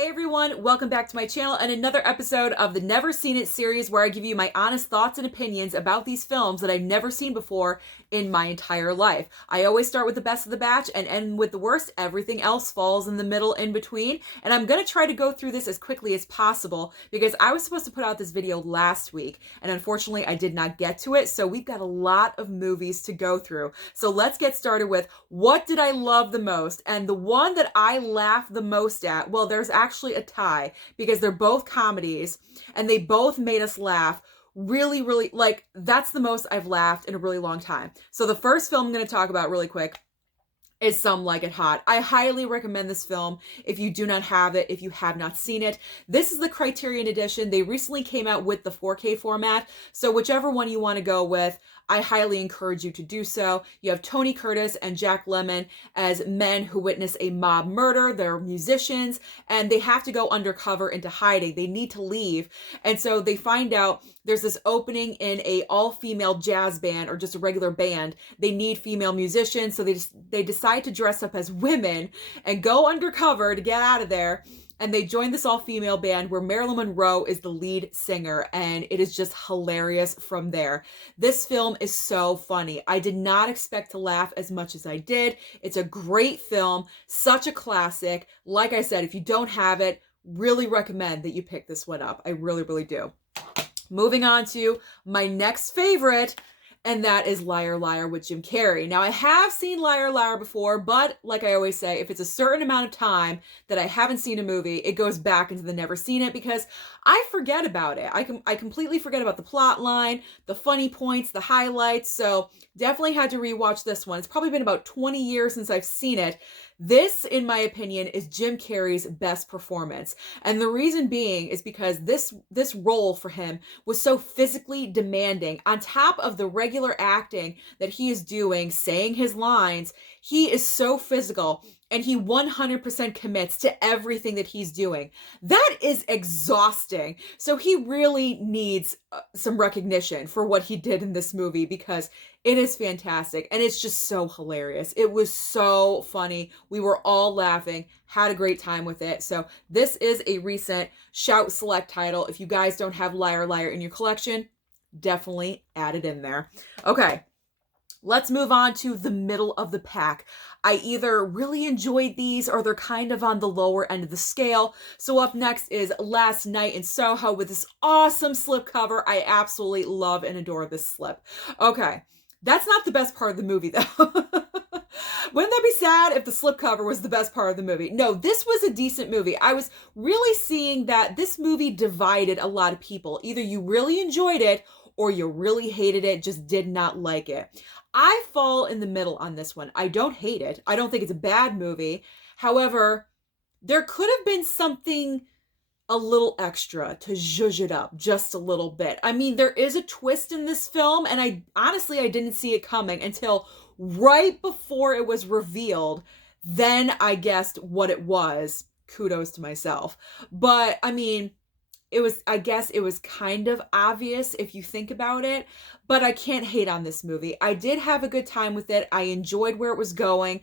Hey everyone, welcome back to my channel and another episode of the Never Seen It series where I give you my honest thoughts and opinions about these films that I've never seen before in my entire life. I always start with the best of the batch and end with the worst. Everything else falls in the middle in between. And I'm going to try to go through this as quickly as possible because I was supposed to put out this video last week and unfortunately I did not get to it. So we've got a lot of movies to go through. So let's get started with what did I love the most? And the one that I laughed the most at, well, there's actually a tie because they're both comedies and they both made us laugh really, like that's the most I've laughed in a really long time. So the first film I'm going to talk about really quick is Some Like It Hot. I highly recommend this film if you do not have it, if you have not seen it. This is the Criterion edition. They recently came out with the 4K format, so whichever one you want to go with, I highly encourage you to do so. You have Tony Curtis and Jack Lemmon as men who witness a mob murder. They're musicians, and they have to go undercover into hiding. They need to leave, and so they find out there's this opening in a all-female jazz band or just a regular band. They need female musicians, so they decide to dress up as women and go undercover to get out of there. And they join this all-female band where Marilyn Monroe is the lead singer, and it is just hilarious from there. This film is so funny. I did not expect to laugh as much as I did. It's a great film, such a classic. Like I said, if you don't have it, really recommend that you pick this one up. I really do. Moving on to my next favorite, and that is Liar Liar with Jim Carrey. Now, I have seen Liar Liar before, but like I always say, if it's a certain amount of time that I haven't seen a movie, it goes back into the never seen it because I forget about it. I completely forget about the plot line, the funny points, the highlights, so definitely had to rewatch this one. It's probably been about 20 years since I've seen it. This, in my opinion, is Jim Carrey's best performance. And the reason being is because this role for him was so physically demanding. On top of the regular acting that he is doing, saying his lines, he is so physical and he 100% commits to everything that he's doing. That is exhausting. So he really needs some recognition for what he did in this movie because it is fantastic and it's just so hilarious. It was so funny. We were all laughing, had a great time with it. So this is a recent Shout Select title. If you guys don't have Liar Liar in your collection, definitely add it in there. Okay. Let's move on to the middle of the pack. I either really enjoyed these or they're kind of on the lower end of the scale. So up next is Last Night in Soho with this awesome slipcover. I absolutely love and adore this slip. Okay, that's not the best part of the movie though. Wouldn't that be sad if the slipcover was the best part of the movie? No, this was a decent movie. I was really seeing that this movie divided a lot of people. Either you really enjoyed it or you really hated it, just did not like it. I fall in the middle on this one. I don't hate it. I don't think it's a bad movie. However, there could have been something a little extra to zhuzh it up just a little bit. I mean, there is a twist in this film, and I didn't see it coming until right before it was revealed. Then I guessed what it was. Kudos to myself. But, I mean, I guess it was kind of obvious if you think about it, but I can't hate on this movie. I did have a good time with it. I enjoyed where it was going.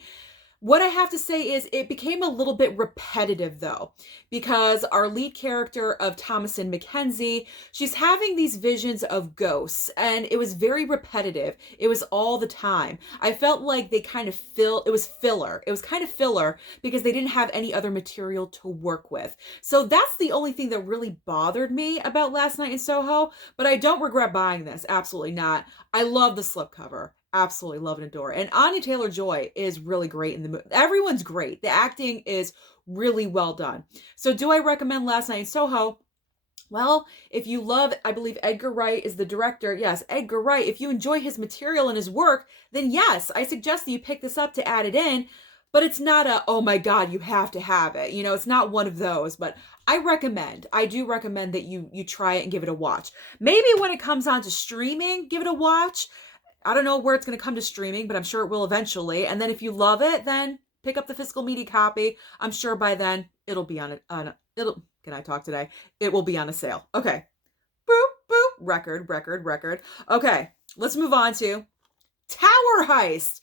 What I have to say is it became a little bit repetitive though, because our lead character of Thomasin McKenzie, she's having these visions of ghosts and it was very repetitive. It was all the time. I felt like they kind of it was filler. It was kind of filler because they didn't have any other material to work with. So that's the only thing that really bothered me about Last Night in Soho, but I don't regret buying this. Absolutely not. I love the slipcover. Absolutely love and adore. And Anya Taylor-Joy is really great in the movie. Everyone's great. The acting is really well done. So do I recommend Last Night in Soho? Well, if you love, I believe Edgar Wright is the director. Yes, Edgar Wright. If you enjoy his material and his work, then yes, I suggest that you pick this up to add it in. But it's not a, oh my God, you have to have it. You know, it's not one of those. But I do recommend that you try it and give it a watch. Maybe when it comes on to streaming, give it a watch. I don't know where it's going to come to streaming, but I'm sure it will eventually. And then if you love it, then pick up the physical media copy. I'm sure by then it'll be can I talk today? It will be on a sale. Okay. Boop, boop. Record. Okay. Let's move on to Tower Heist.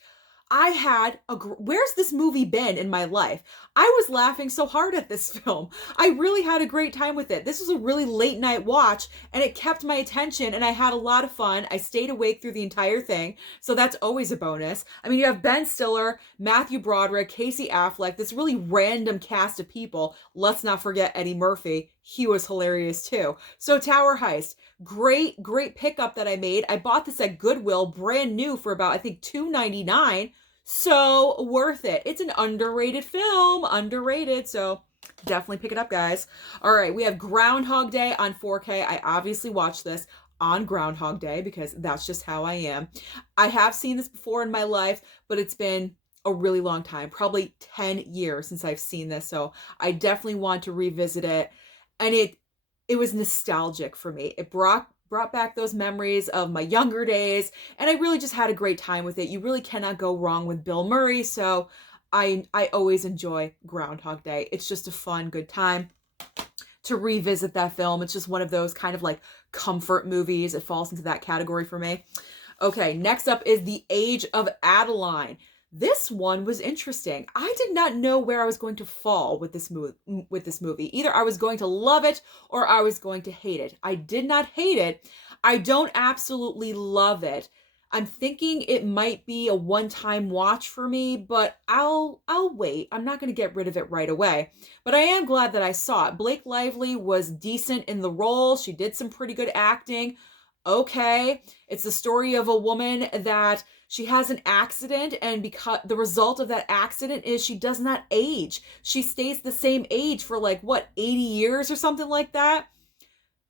where's this movie been in my life? I was laughing so hard at this film. I really had a great time with it. This was a really late night watch, and it kept my attention, and I had a lot of fun. I stayed awake through the entire thing, so that's always a bonus. I mean, you have Ben Stiller, Matthew Broderick, Casey Affleck, this really random cast of people. Let's not forget Eddie Murphy. He was hilarious too. So Tower Heist, great pickup that I made. I bought this at Goodwill, brand new, for about, I think, $2.99. So worth it. It's an underrated film, underrated. So definitely pick it up, guys. All right, we have Groundhog Day on 4K. I obviously watched this on Groundhog Day because that's just how I am. I have seen this before in my life, but it's been a really long time, probably 10 years since I've seen this. So I definitely want to revisit it. And it was nostalgic for me. It brought back those memories of my younger days, and I really just had a great time with it. You really cannot go wrong with Bill Murray, so I always enjoy Groundhog Day. It's just a fun, good time to revisit that film. It's just one of those kind of like comfort movies. It falls into that category for me. Okay, next up is The Age of Adaline. This one was interesting. I did not know where I was going to fall with this movie. Either I was going to love it or I was going to hate it. I did not hate it. I don't absolutely love it. I'm thinking it might be a one-time watch for me, but I'll wait. I'm not going to get rid of it right away. But I am glad that I saw it. Blake Lively was decent in the role. She did some pretty good acting. Okay, it's the story of a woman that she has an accident, and because the result of that accident is she does not age. She stays the same age for like, what, 80 years or something like that?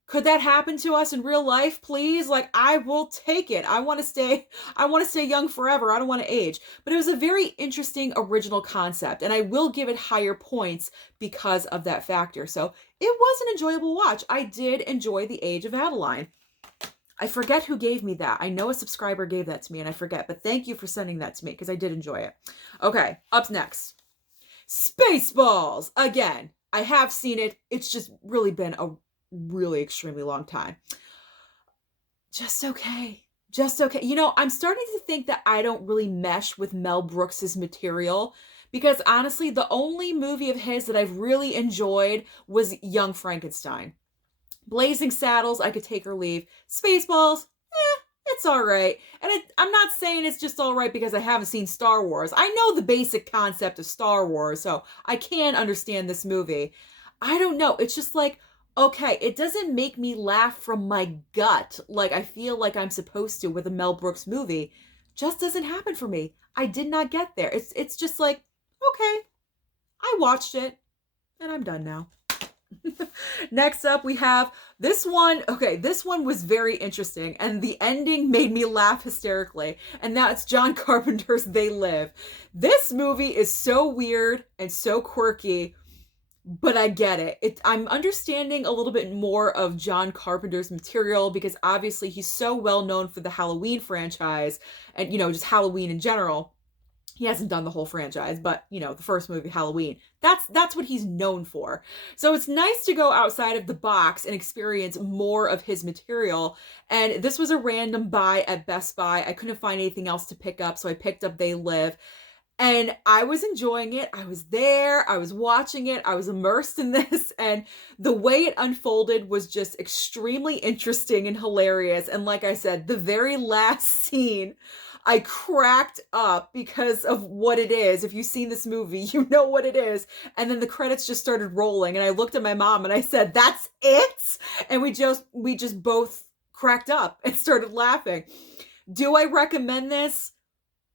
Could that happen to us in real life, please? Like, I will take it. I want to stay young forever. I don't want to age. But it was a very interesting original concept, and I will give it higher points because of that factor. So it was an enjoyable watch. I did enjoy The Age of Adaline. I forget who gave me that. I know a subscriber gave that to me and I forget, but thank you for sending that to me because I did enjoy it. Okay, up next. Spaceballs. Again, I have seen it. It's just really been a really extremely long time. Just okay. Just okay. You know, I'm starting to think that I don't really mesh with Mel Brooks's material because honestly, the only movie of his that I've really enjoyed was Young Frankenstein. Blazing Saddles, I could take or leave. Spaceballs, it's all right. And I'm not saying it's just all right because I haven't seen Star Wars. I know the basic concept of Star Wars, so I can understand this movie. I don't know. It's just like, okay, it doesn't make me laugh from my gut like I feel like I'm supposed to with a Mel Brooks movie. Just doesn't happen for me. I did not get there. It's just like, okay, I watched it and I'm done now. Next up, we have this one. Okay, this one was very interesting, and the ending made me laugh hysterically, and that's John Carpenter's They Live. This movie is so weird and so quirky, but I get it. I'm understanding a little bit more of John Carpenter's material because obviously he's so well known for the Halloween franchise and, you know, just Halloween in general. He hasn't done the whole franchise, but, you know, the first movie, Halloween, that's what he's known for. So it's nice to go outside of the box and experience more of his material. And this was a random buy at Best Buy. I couldn't find anything else to pick up, so I picked up They Live. And I was enjoying it. I was there. I was watching it. I was immersed in this. And the way it unfolded was just extremely interesting and hilarious. And like I said, the very last scene, I cracked up because of what it is. If you've seen this movie, you know what it is. And then the credits just started rolling. And I looked at my mom and I said, "That's it?" And we just both cracked up and started laughing. Do I recommend this?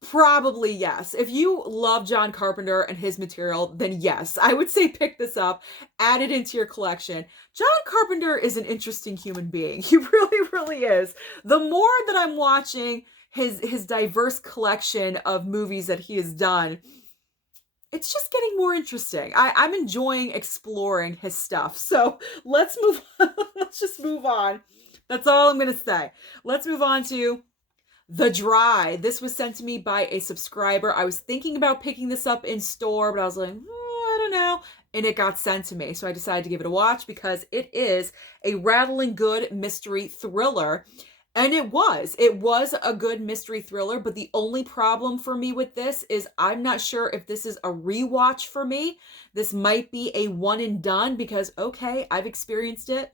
Probably yes. If you love John Carpenter and his material, then yes, I would say pick this up, add it into your collection. John Carpenter is an interesting human being. He really, really is. The more that I'm watching his diverse collection of movies that he has done, it's just getting more interesting. I'm enjoying exploring his stuff. So let's move on. Let's just move on. That's all I'm going to say. Let's move on to The Dry. This was sent to me by a subscriber. I was thinking about picking this up in store, but I was like, I don't know. And it got sent to me. So I decided to give it a watch because it is a rattling good mystery thriller. And it was a good mystery thriller, but the only problem for me with this is I'm not sure if this is a rewatch for me. This might be a one and done because, okay, I've experienced it.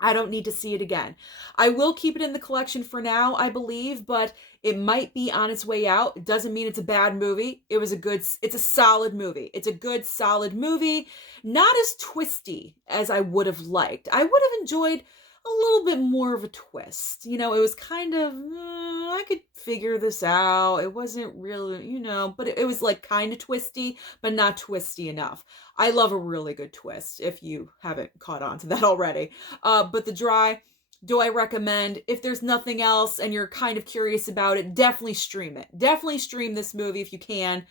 I don't need to see it again. I will keep it in the collection for now, I believe, but it might be on its way out. It doesn't mean it's a bad movie. It's a solid movie. It's a good, solid movie. Not as twisty as I would have liked. I would have enjoyed a little bit more of a twist. It was kind of, I could figure this out. It wasn't really, but it was like kind of twisty, but not twisty enough. I love a really good twist, if you haven't caught on to that already. But The Dry, do I recommend? If there's nothing else and you're kind of curious about it, definitely stream it. Definitely stream this movie if you can.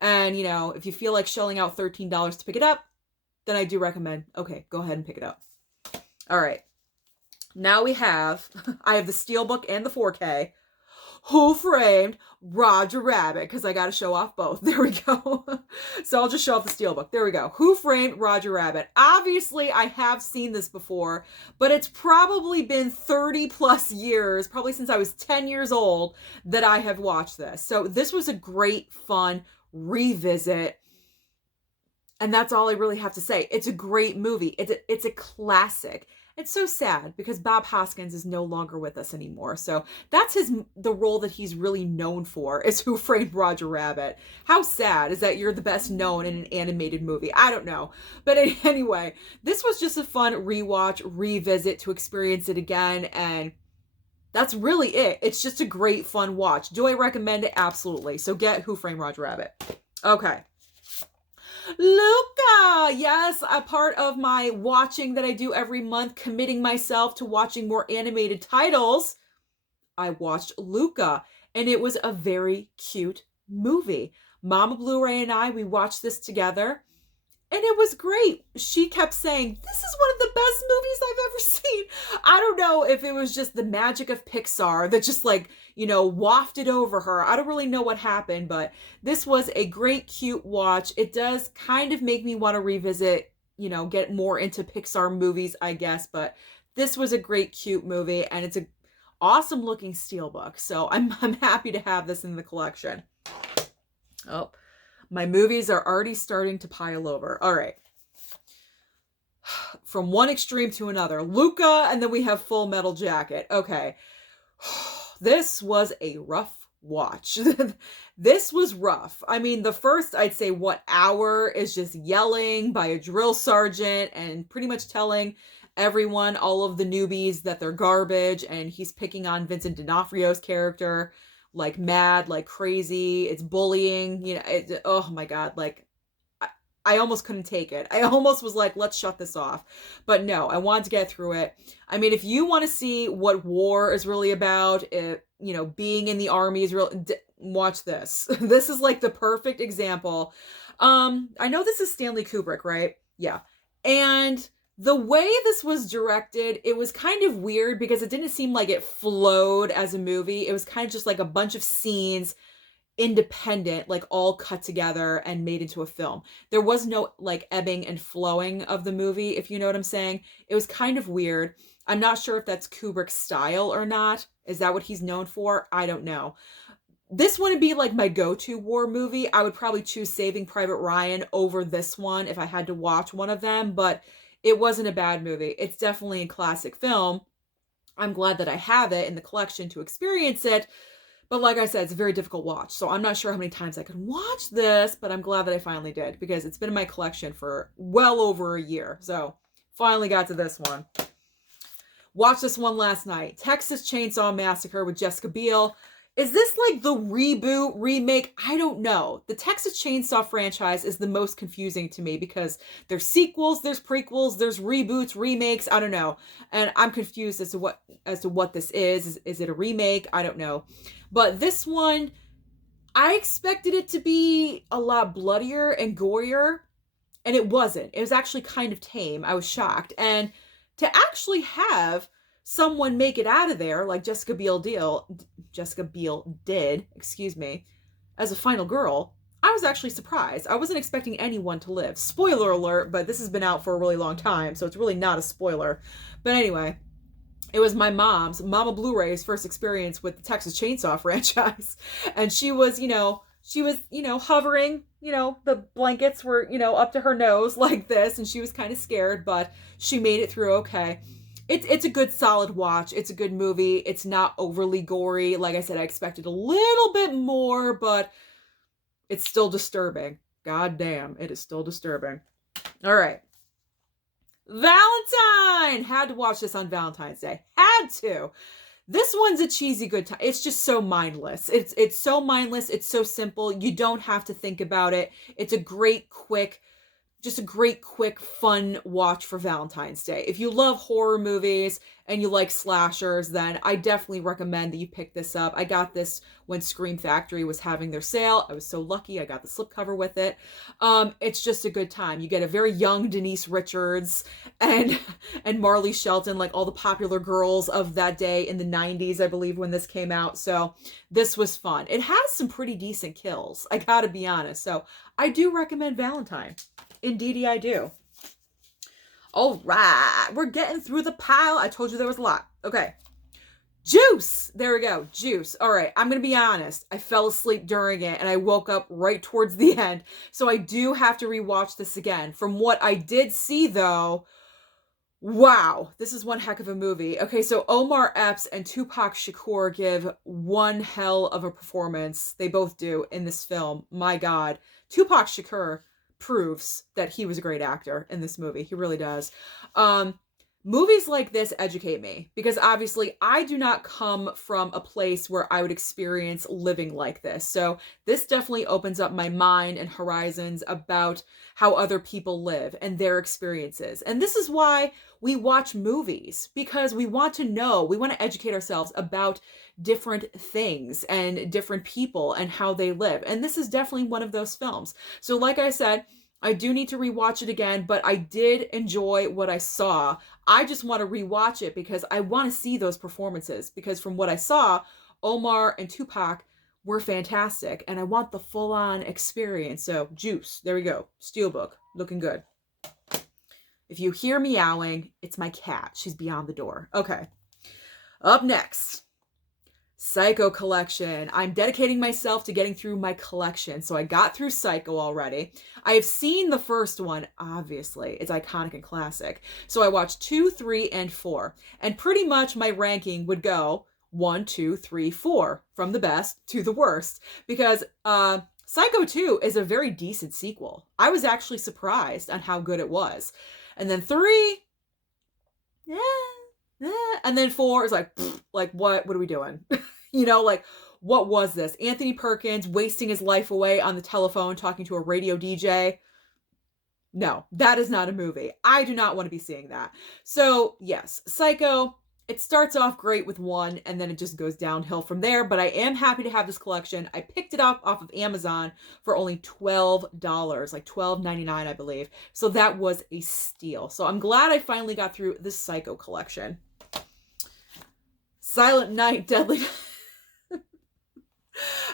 And, if you feel like shelling out $13 to pick it up, then I do recommend, okay, go ahead and pick it up. All right. Now I have the Steelbook and the 4K. Who Framed Roger Rabbit? Because I got to show off both. There we go. So I'll just show off the Steelbook. There we go. Who Framed Roger Rabbit? Obviously, I have seen this before, but it's probably been 30 plus years, probably since I was 10 years old, that I have watched this. So this was a great, fun revisit. And that's all I really have to say. It's a great movie. It's a classic. It's so sad because Bob Hoskins is no longer with us anymore. So that's the role that he's really known for, is Who Framed Roger Rabbit. How sad is that you're the best known in an animated movie? I don't know. But anyway, this was just a fun rewatch, revisit to experience it again. And that's really it. It's just a great fun watch. Do I recommend it? Absolutely. So get Who Framed Roger Rabbit. Okay. Luca! Yes, a part of my watching that I do every month, committing myself to watching more animated titles. I watched Luca, and it was a very cute movie. Mama Blu-ray and we watched this together, and it was great. She kept saying, this is one of the best movies I've ever seen. I don't know if it was just the magic of Pixar that just wafted over her. I don't really know what happened, but this was a great, cute watch. It does kind of make me want to revisit, get more into Pixar movies, I guess, but this was a great, cute movie, and it's an awesome looking steelbook. So I'm happy to have this in the collection. Oh, my movies are already starting to pile over. All right. From one extreme to another. Luca, and then we have Full Metal Jacket. Okay. This was a rough watch. This was rough. I mean, the first, I'd say, hour is just yelling by a drill sergeant and pretty much telling everyone, all of the newbies, that they're garbage, and he's picking on Vincent D'Onofrio's character like mad, like crazy. It's bullying, oh my God, I almost couldn't take it. I almost was like, let's shut this off. But no, I wanted to get through it. I mean, if you want to see what war is really about, being in the army is real, watch this. This is like the perfect example. I know this is Stanley Kubrick, right? Yeah. And the way this was directed, it was kind of weird because it didn't seem like it flowed as a movie. It was kind of just like a bunch of scenes, independent, like all cut together and made into a film. There was no ebbing and flowing of the movie, if you know what I'm saying. It was kind of weird. I'm not sure if that's Kubrick's style or not. Is that what he's known for? I don't know. This wouldn't be like my go-to war movie. I would probably choose Saving Private Ryan over this one if I had to watch one of them, but it wasn't a bad movie. It's definitely a classic film. I'm glad that I have it in the collection to experience it. But like I said, it's a very difficult watch. So I'm not sure how many times I could watch this, but I'm glad that I finally did because it's been in my collection for well over a year. So finally got to this one. Watched this one last night. Texas Chainsaw Massacre with Jessica Biel. Is this like the reboot, remake? I don't know. The Texas Chainsaw franchise is the most confusing to me because there's sequels, there's prequels, there's reboots, remakes, I don't know. And I'm confused as to what this is. Is it a remake? I don't know. But this one, I expected it to be a lot bloodier and gorier, and it wasn't. It was actually kind of tame. I was shocked. And to actually have someone make it out of there like Jessica Biel did, as a final girl, I was actually surprised. I wasn't expecting anyone to live. Spoiler alert, but this has been out for a really long time, so it's really not a spoiler. But anyway, it was my mom's, Mama Blu-ray's first experience with the Texas Chainsaw franchise. And she was, hovering, the blankets were, up to her nose like this, and she was kind of scared, but she made it through okay. It's a good solid watch. It's a good movie. It's not overly gory. Like I said, I expected a little bit more, but it's still disturbing. God damn, it is still disturbing. All right. Valentine! Had to watch this on Valentine's Day. Had to. This one's a cheesy good time. It's just so mindless. It's so mindless. It's so simple. You don't have to think about it. It's a great, quick, fun watch for Valentine's Day. If you love horror movies and you like slashers, then I definitely recommend that you pick this up. I got this when Scream Factory was having their sale. I was so lucky. I got the slipcover with it. It's just a good time. You get a very young Denise Richards and Marley Shelton, like all the popular girls of that day in the 90s, I believe, when this came out. So this was fun. It has some pretty decent kills, I gotta be honest. So I do recommend Valentine. Indeedy, I do. All right. We're getting through the pile. I told you there was a lot. Okay. Juice. There we go. Juice. All right. I'm going to be honest. I fell asleep during it and I woke up right towards the end. So I do have to rewatch this again. From what I did see, though, wow, this is one heck of a movie. Okay, so Omar Epps and Tupac Shakur give one hell of a performance. They both do in this film. My God. Tupac Shakur proves that he was a great actor in this movie. He really does. Movies like this educate me because obviously I do not come from a place where I would experience living like this. So this definitely opens up my mind and horizons about how other people live and their experiences. And this is why we watch movies, because we want to know, we want to educate ourselves about different things and different people and how they live. And this is definitely one of those films. So like I said, I do need to rewatch it again, but I did enjoy what I saw. I just want to rewatch it because I want to see those performances, because from what I saw, Omar and Tupac were fantastic and I want the full-on experience. So Juice, there we go. Steelbook, looking good. If you hear meowing, it's my cat. She's beyond the door. Okay. Up next, Psycho collection. I'm dedicating myself to getting through my collection. So I got through Psycho already. I have seen the first one, obviously. It's iconic and classic. So I watched 2, 3, and 4. And pretty much my ranking would go 1, 2, 3, 4. From the best to the worst. Because Psycho 2 is a very decent sequel. I was actually surprised on how good it was. And then 3, and then 4 is like what are we doing? Like, what was this? Anthony Perkins wasting his life away on the telephone talking to a radio DJ. No, that is not a movie. I do not want to be seeing that. So yes, Psycho, it starts off great with 1 and then it just goes downhill from there. But I am happy to have this collection. I picked it up off of Amazon for only $12, like $12.99, I believe. So that was a steal. So I'm glad I finally got through this Psycho collection. Silent Night, Deadly Night.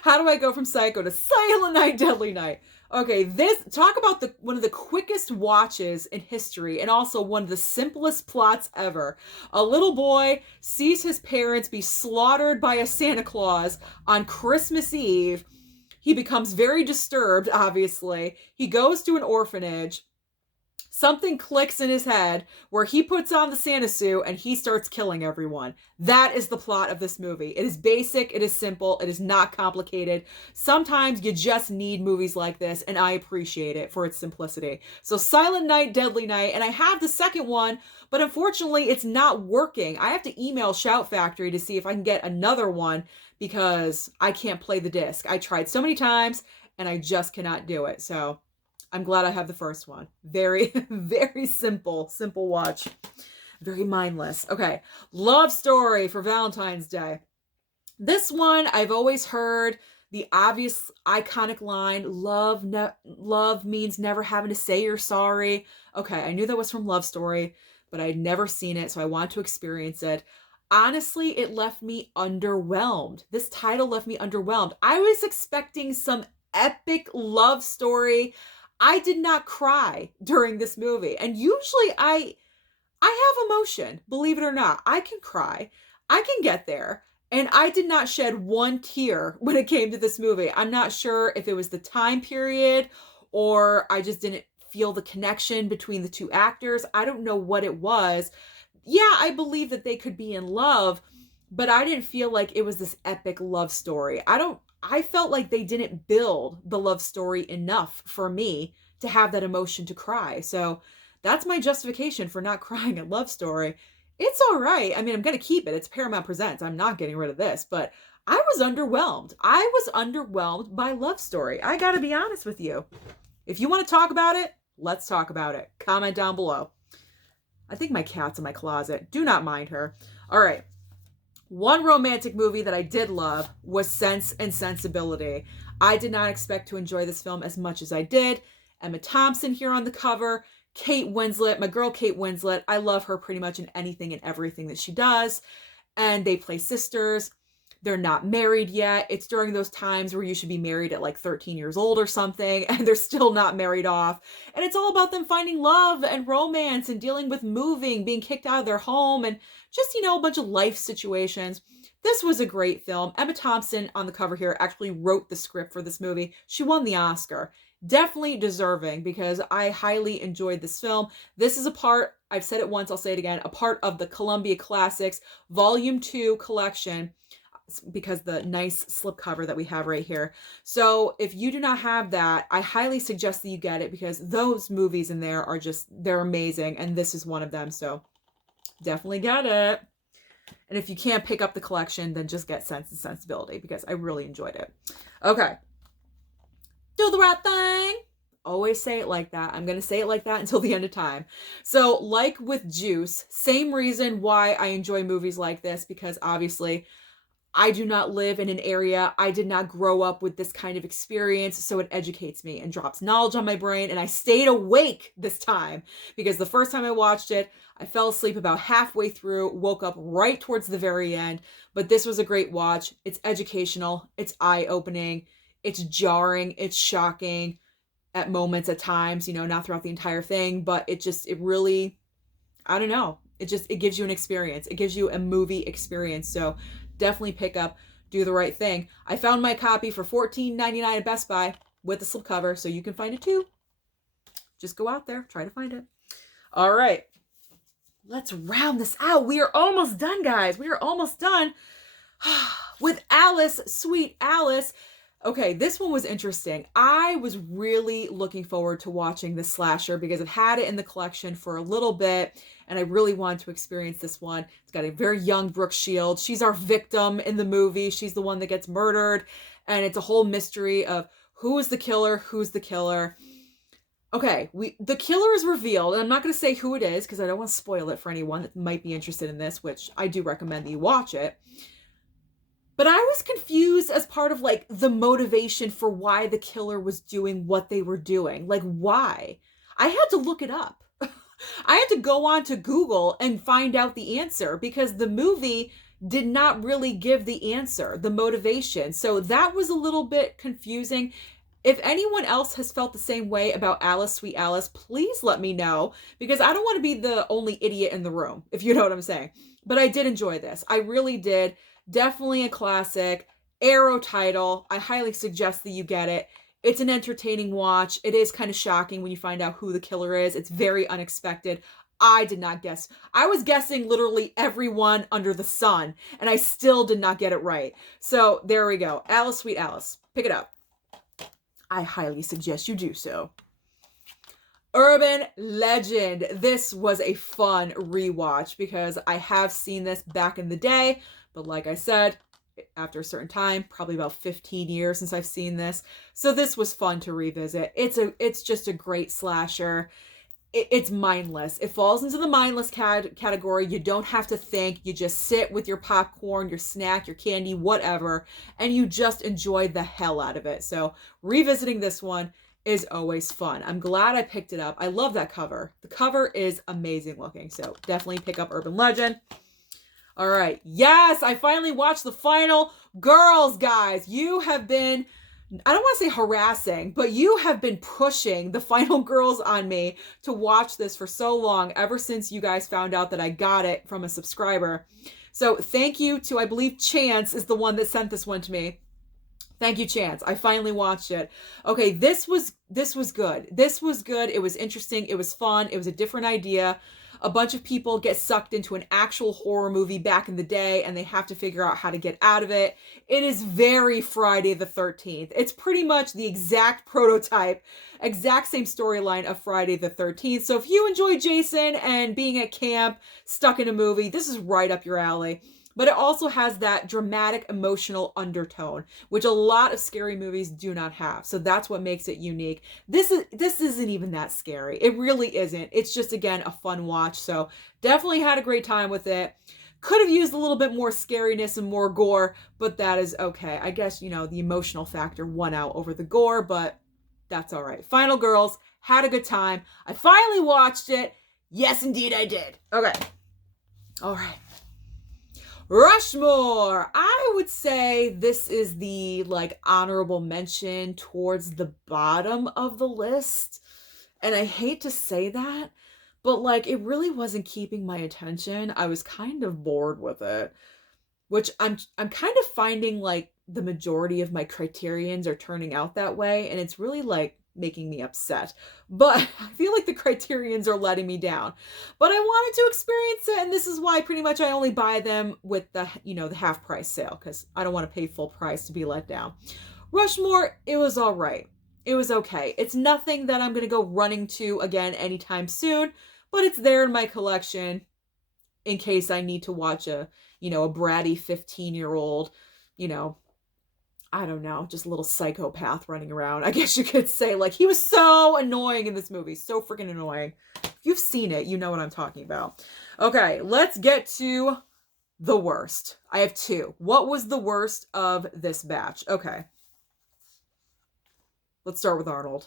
How do I go from Psycho to Silent Night, Deadly Night? Okay, talk about one of the quickest watches in history and also one of the simplest plots ever. A little boy sees his parents be slaughtered by a Santa Claus on Christmas Eve. He becomes very disturbed, obviously. He goes to an orphanage. Something clicks in his head where he puts on the Santa suit and he starts killing everyone. That is the plot of this movie. It is basic. It is simple. It is not complicated. Sometimes you just need movies like this, and I appreciate it for its simplicity. So Silent Night, Deadly Night, and I have the second one, but unfortunately it's not working. I have to email Shout Factory to see if I can get another one because I can't play the disc. I tried so many times and I just cannot do it. So I'm glad I have the first one. Very, very simple watch. Very mindless. Okay. Love Story for Valentine's Day. This one, I've always heard the obvious iconic line, love means never having to say you're sorry. Okay, I knew that was from Love Story, but I'd never seen it, so I wanted to experience it. Honestly, it left me underwhelmed. This title left me underwhelmed. I was expecting some epic love story. I did not cry during this movie. And usually I I have emotion, believe it or not. I can cry. I can get there. And I did not shed one tear when it came to this movie. I'm not sure if it was the time period or I just didn't feel the connection between the two actors. I don't know what it was. Yeah, I believe that they could be in love, but I didn't feel like it was this epic love story. I felt like they didn't build the love story enough for me to have that emotion to cry. So that's my justification for not crying at Love Story. It's all right. I mean, I'm going to keep it. It's Paramount Presents. I'm not getting rid of this, but I was underwhelmed. I was underwhelmed by Love Story. I got to be honest with you. If you want to talk about it, let's talk about it. Comment down below. I think my cat's in my closet. Do not mind her. All right. One romantic movie that I did love was Sense and Sensibility. I did not expect to enjoy this film as much as I did. Emma Thompson here on the cover. Kate Winslet, my girl Kate Winslet. I love her pretty much in anything and everything that she does. And they play sisters. They're not married yet. It's during those times where you should be married at like 13 years old or something, and they're still not married off. And it's all about them finding love and romance and dealing with moving, being kicked out of their home, and just, a bunch of life situations. This was a great film. Emma Thompson on the cover here actually wrote the script for this movie. She won the Oscar. Definitely deserving because I highly enjoyed this film. This is a part, I've said it once, I'll say it again, a part of the Columbia Classics Volume 2 collection, because the nice slipcover that we have right here. So if you do not have that, I highly suggest that you get it because those movies in there are they're amazing. And this is one of them. So definitely get it. And if you can't pick up the collection, then just get Sense and Sensibility because I really enjoyed it. Okay. Do the right thing. Always say it like that. I'm going to say it like that until the end of time. So like with Juice, same reason why I enjoy movies like this, because obviously I do not live in an area. I did not grow up with this kind of experience. So it educates me and drops knowledge on my brain. And I stayed awake this time because the first time I watched it, I fell asleep about halfway through, woke up right towards the very end. But this was a great watch. It's educational. It's eye-opening. It's jarring. It's shocking at moments, at times, not throughout the entire thing. But it really, I don't know. It gives you an experience. It gives you a movie experience. So definitely pick up Do the Right Thing. I found my copy for $14.99 at Best Buy with the slipcover, so you can find it too. Just go out there, try to find it. All right, let's round this out. We are almost done, guys. We are almost done with Alice, Sweet Alice. Okay, this one was interesting. I was really looking forward to watching this slasher because I've had it in the collection for a little bit and I really wanted to experience this one. It's got a very young Brooke Shields. She's our victim in the movie. She's the one that gets murdered and it's a whole mystery of who is the killer, who's the killer. Okay, the killer is revealed and I'm not going to say who it is because I don't want to spoil it for anyone that might be interested in this, which I do recommend that you watch it. But I was confused as part of like the motivation for why the killer was doing what they were doing. Like why? I had to look it up. I had to go on to Google and find out the answer because the movie did not really give the answer, the motivation. So that was a little bit confusing. If anyone else has felt the same way about Alice, Sweet Alice, please let me know because I don't want to be the only idiot in the room, if you know what I'm saying. But I did enjoy this. I really did. Definitely a classic. Arrow title. I highly suggest that you get it. It's an entertaining watch. It is kind of shocking when you find out who the killer is. It's very unexpected. I did not guess. I was guessing literally everyone under the sun, and I still did not get it right. So there we go. Alice, Sweet Alice. Pick it up. I highly suggest you do so. Urban Legend. This was a fun rewatch because I have seen this back in the day, but like I said, after a certain time, probably about 15 years since I've seen this. So this was fun to revisit. It's just a great slasher. It's mindless. It falls into the mindless category. You don't have to think. You just sit with your popcorn, your snack, your candy, whatever, and you just enjoy the hell out of it. So revisiting this one is always fun. I'm glad I picked it up. I love that cover. The cover is amazing looking. So definitely pick up Urban Legend. All right. Yes, I finally watched the final. Girls, guys, you have been I don't want to say harassing, but you have been pushing the final girls on me to watch this for so long, ever since you guys found out that I got it from a subscriber. So thank you to, I believe Chance is the one that sent this one to me. Thank you, Chance. I finally watched it. Okay, this was good. This was good. It was interesting. It was fun. It was a different idea. A bunch of people get sucked into an actual horror movie back in the day, and they have to figure out how to get out of it. It is very Friday the 13th. It's pretty much the exact prototype, exact same storyline of Friday the 13th. So if you enjoy Jason and being at camp, stuck in a movie, this is right up your alley. But it also has that dramatic emotional undertone, which a lot of scary movies do not have. So that's what makes it unique. This isn't even that scary. It really isn't. It's just, again, a fun watch. So definitely had a great time with it. Could have used a little bit more scariness and more gore, but that is okay. I guess, you know, the emotional factor won out over the gore, but that's all right. Final Girls, had a good time. I finally watched it. Yes, indeed I did. Okay. All right. Rushmore. I would say this is the like honorable mention towards the bottom of the list. And I hate to say that, but like it really wasn't keeping my attention. I was kind of bored with it, which I'm kind of finding like the majority of my criterions are turning out that way, and it's really like making me upset. But I feel like the criterions are letting me down. But I wanted to experience it, and this is why pretty much I only buy them with the, you know, the half price sale, because I don't want to pay full price to be let down. Rushmore, it was all right. It was okay. It's nothing that I'm going to go running to again anytime soon, but it's there in my collection in case I need to watch a, you know, a bratty 15-year-old, you know, I don't know, just a little psychopath running around. I guess you could say, like, he was so annoying in this movie. So freaking annoying. If you've seen it, you know what I'm talking about. Okay, let's get to the worst. I have two. What was the worst of this batch? Okay. Let's start with Arnold.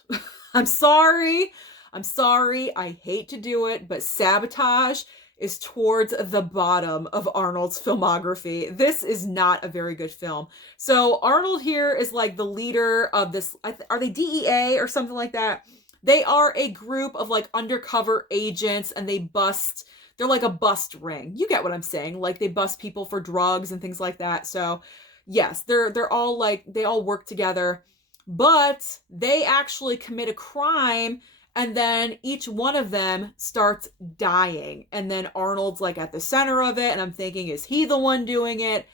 I'm sorry. I hate to do it, but Sabotage is towards the bottom of Arnold's filmography. This is not a very good film. So Arnold here is like the leader of this, are they DEA or something like that? They are a group of like undercover agents, and they bust, they're like a bust ring. You get what I'm saying? Like they bust people for drugs and things like that. So yes, they're all like, they all work together, but they actually commit a crime, and then each one of them starts dying. And then Arnold's like at the center of it. And I'm thinking, is he the one doing it?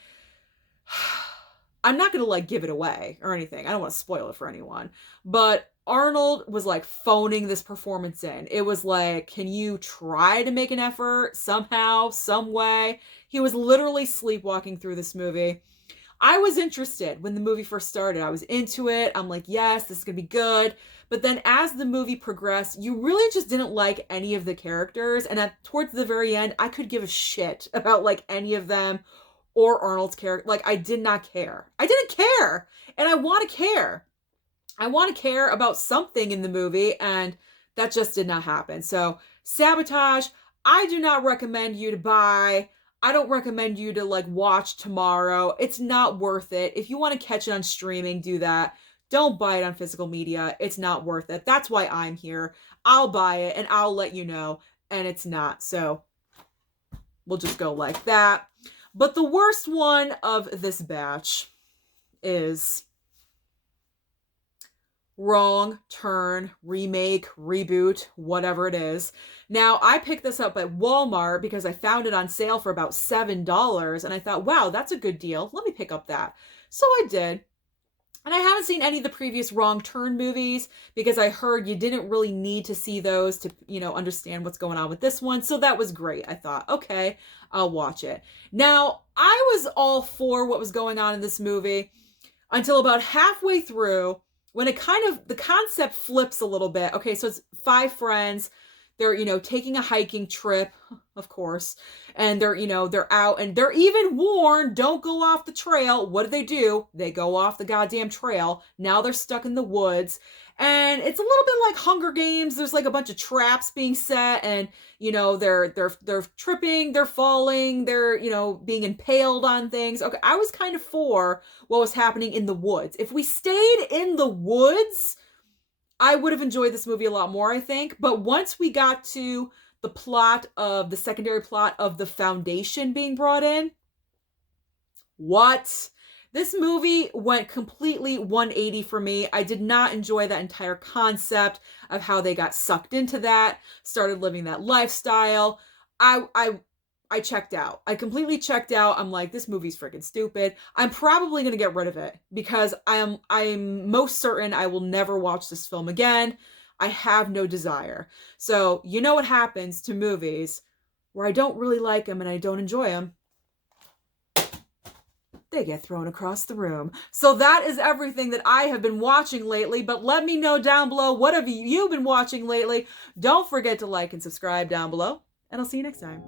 I'm not going to like give it away or anything. I don't want to spoil it for anyone. But Arnold was like phoning this performance in. It was like, can you try to make an effort somehow, some way? He was literally sleepwalking through this movie. I was interested when the movie first started. I was into it. I'm like, yes, this is going to be good. But then as the movie progressed, you really just didn't like any of the characters. And towards the very end, I could give a shit about like any of them or Arnold's character. Like I did not care. I didn't care. And I want to care. I want to care about something in the movie. And that just did not happen. So Sabotage, I do not recommend you to buy. I don't recommend you to like watch tomorrow. It's not worth it. If you want to catch it on streaming, do that. Don't buy it on physical media. It's not worth it. That's why I'm here. I'll buy it and I'll let you know. And it's not. So we'll just go like that. But the worst one of this batch is Wrong Turn, remake, reboot, whatever it is. Now, I picked this up at Walmart because I found it on sale for about $7, and I thought, wow, that's a good deal. Let me pick up that. So I did. And I haven't seen any of the previous Wrong Turn movies because I heard you didn't really need to see those to, you know, understand what's going on with this one. So that was great. I thought, okay, I'll watch it. Now, I was all for what was going on in this movie until about halfway through, when it kind of, the concept flips a little bit. Okay, so it's 5 friends. they're, taking a hiking trip, of course, and they're, they're out and they're even warned, don't go off the trail. What do? They go off the goddamn trail. Now they're stuck in the woods. And it's a little bit like Hunger Games. There's like a bunch of traps being set, and they're tripping, they're falling, they're being impaled on things. Okay, I was kind of for what was happening in the woods. If we stayed in the woods, I would have enjoyed this movie a lot more, I think. But once we got to the secondary plot of the foundation being brought in, what? This movie went completely 180 for me. I did not enjoy that entire concept of how they got sucked into that, started living that lifestyle. I checked out. I completely checked out. I'm like, this movie's freaking stupid. I'm probably going to get rid of it because I'm most certain I will never watch this film again. I have no desire. So, you know what happens to movies where I don't really like them and I don't enjoy them? They get thrown across the room. So that is everything that I have been watching lately, but let me know down below, what have you been watching lately? Don't forget to like and subscribe down below, and I'll see you next time.